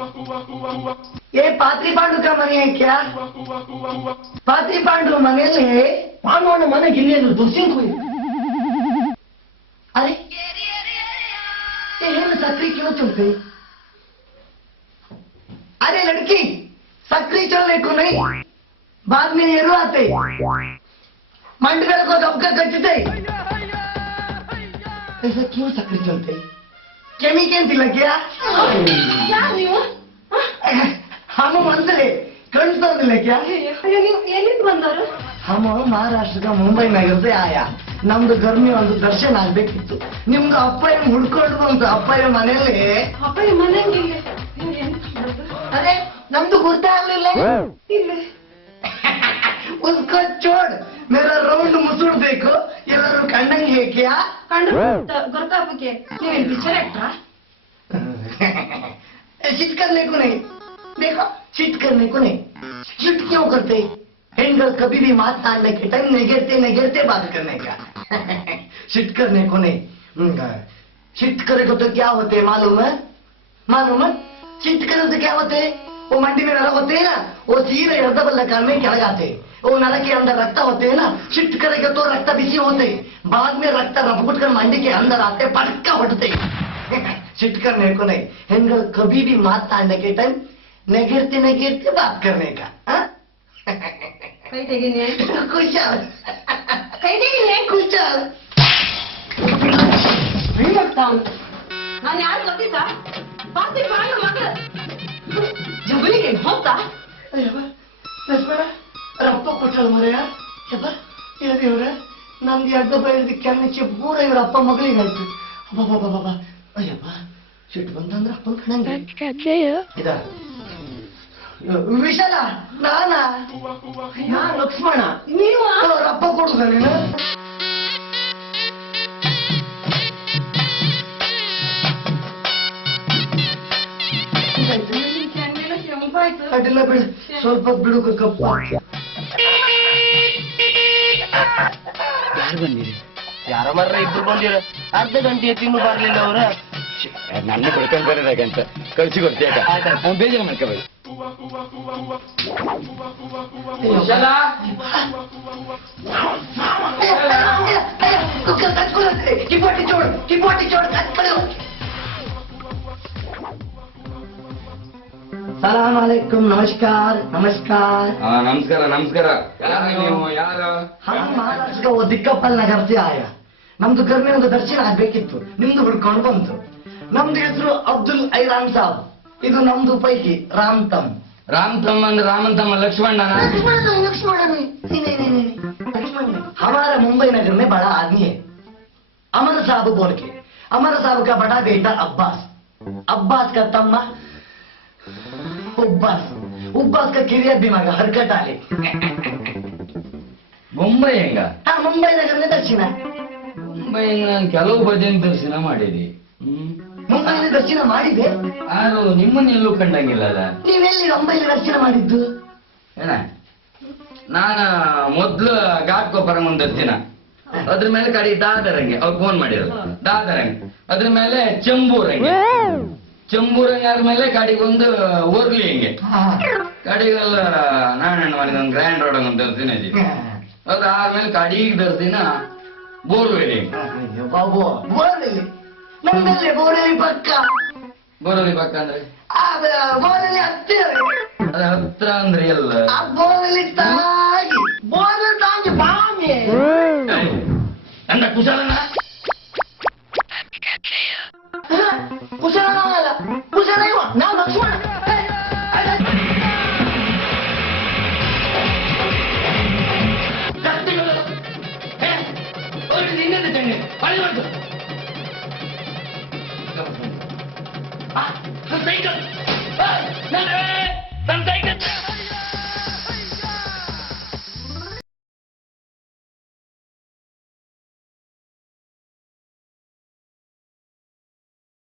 ये पात्री पांडु का मने है क्या? पात्री पांडु मने ले पांडु ने मने गिल्ले तो दोषी कोई। अरे ये हम सक्री क्यों चल गई? अरे लड़की सक्री चलने को नहीं, बाद में येरू आते मंडगर को दबका कटते। ऐसा क्यों सक्री चलते? केमिकल लग गया हम मंदले कणसोदिल्ले क्या हम महाराष्ट्र का मुंबई नगर से आया नम्द गर्मी ಒಂದು ದರ್ಶನ ಆಗಬೇಕಿತ್ತು ನಿಮ್ದು ಅಪ್ಪಯ್ಯ ಹುಡ್ಕೊಂಡು ಬಂತು ಅಪ್ಪಯ್ಯ ಮನೆಯಲ್ಲಿ अरे ನಮ್ದು ಗುರ್ತಾಗ್ಲಿಲ್ಲ उसको छोड़ मेरा राउंड मुसुड़ देखो ಎಲ್ಲರೂ ಕಂಡಂಗೆ है क्या गुरतापके ನೀನು ಪಿಕ್ಚರ್ ಆಕ್ಟರ್ चिट करने को नहीं देखो चिट करने को नहीं चिट क्यों करते हैंडल कभी भी मात ताड़ने के टाइम नेगेरते बात करने का चिट करने को नहीं चिट करे को तो क्या होते मालूम है चिट करे तो क्या होते वो मंडी में नरक होते हैं ना वो सीधे हृदय कान में क्या जाते वो नरक के अंदर रक्त होते हैं ना चिट करेगा तो रक्त बिसी होते बाद में रक्त रपकुट कर मंडी के अंदर आते पटका उठते चिट करने को नहीं हैंडल कभी भी मात ताड़ने के टाइम नेगेरते बात करने का कई तेगिने कुशल नहीं लगता हूँ ನಾನು ಯಾರು ಗೊತ್ತಿತ್ತಾ ಪಾತಿ ಪಾಂಡು ಮಕ್ಕಳು ಜಗುಲಿಗೆ ಹೋಗ್ತಾ ರಪ್ಪ ಕೊಟ್ಟಲ್ ಮರೆಯ ಇವ್ರೆ ನಮ್ದು ಅಡ್ಡ ಬೈದ ಕೆಮ್ಮಚ್ಚಿ ಪೂರ ಇವ್ರ ಅಪ್ಪ ಮಗಳಿಗಾಯ್ತು ಅಬ್ಬಬ್ಬಬ್ಬ ಅಯ್ಯಪ್ಪ ಸಿಟ್ಟು ಬಂತಂದ್ರೆ ಅಪ್ಪನ ಕಣಂಗೆ ಇದ ವಿಶಾಲ ನಾನಾ ಲಕ್ಷ್ಮಣ ನೀವು ಅವ್ರ ಅಪ್ಪ ಕೊಡುದ ನೀನು ಅಡ್ಡಿಲ್ಲ ಬಿಡು ಸ್ವಲ್ಪ ಬಿಡು ಕಪ್ಪ ಯಾರು ಬಂದಿರಿ ಯಾರ ಮರ್ರ ಇಬ್ರು ಬಂದಿರ ಅರ್ಧ ಗಂಟೆ ತಿನ್ನು ಬರ್ಲಿಲ್ಲ ಅವ್ರ ನನ್ನ ಕೊಡ್ಕೊಂಡ್ ಬರೋದಾಗಂತ ಕಳ್ಸಿ ಕೊಡ್ತೀಯ ಬೇಜಾರು ಮಾಡ್ಕೋಬೇಡಿ ಸಲಾಮ್ अलैकुम नमस्कार नमस्कार नमस्कार नमस्कार ಯಾರು हम महाराष्ट्र का वो दिक्कपल नगर से आया ನಮ್ದು ಕರ್ಮಿ ಒಂದು ದರ್ಶನ ಆಗ್ಬೇಕಿತ್ತು ನಿಮ್ದು ಹುಡ್ಕೊಂಡು ಬಂತು ನಮ್ದು ಹೆಸರು ಅಬ್ದುಲ್ ಐರಾನ್ ಸಾಬ್ ಇದು ನಮ್ದು ಪೈಕಿ ರಾಮ್ತಮ್ ಅಂದ್ರೆ ರಾಮಂತಮ್ಮ ಲಕ್ಷ್ಮಣ हमारा मुंबई नगर में बड़ा आदमी है अमर साहब बोल के अमर साहब का बड़ा बेटा अब्बास का तम्मा उब्बास का किरिया भी मगा हरकत आले ಮುಂಬೈ ಹೆಂಗ मुंबई नगर में दर्शन ಮುಂಬೈ ನಾನು ಕೆಲವು ಭಜನೆ ದರ್ಶನ ಮಾಡಿದಿ ಮುಂಬೈಲಿ ದರ್ಶನ ಮಾಡಿದೆ ಆದ್ರೂ ನಿಮ್ಮನ್ನ ಎಲ್ಲೂ ಕಂಡಂಗಿಲ್ಲಲ್ಲ ನೀವೆಲ್ಲಿ ಮುಂಬೈಲಿ ದರ್ಶನ ಮಾಡಿದ್ದು ಏನ ನಾನ ಮೊದ್ಲು ಘಾಟ್ ಕೊಪ್ಪರಂಗ್ ದರ್ಶನ ಅದ್ರ ಮೇಲೆ ಕಡೆ ದಾದರಂಗೆ ಅವ್ರು ಫೋನ್ ಮಾಡಿರೋದು ದಾದರಂಗೆ ಅದ್ರ ಮೇಲೆ ಚಂಬೂರಂಗೆ ಆದ್ಮೇಲೆ ಕಡೆಗೊಂದು ಓರ್ಲಿ ಹಿಂಗೆ ಕಡೆಗೆಲ್ಲ ನಾರಾಯಣ ಮಾಡಿದ ಒಂದು ಗ್ರ್ಯಾಂಡ್ ರೋಡ್ ಒಂದು ದರ್ಶನ ಇದೆ ಅದಾದ್ಮೇಲೆ ಕಡೆಗೆ ದರ್ಶನ ಬೋರ್ವೆಲಿ ಬಾಬು ಬೋರ್ವೆಲಿ ನಮ್ಮಲ್ಲಿ ಬೋರ್ವೆಲಿ ಪಕ್ಕ ಅಂದ್ರೆ ಬೋರ್ವೆಲಿ ಹತ್ತಿರ ಅದ ಹತ್ರ ಅಂದ್ರೆ ಎಲ್ಲ ಬೋರ್ವೆಲಿ ತಾಗಿ ಬಾಮಿ ಅಂದ ಕುಶಲನ ಕುಶಲ ಇವ ನಾವು ಲಕ್ಷ್ಮಣ ಸೈಕಲ್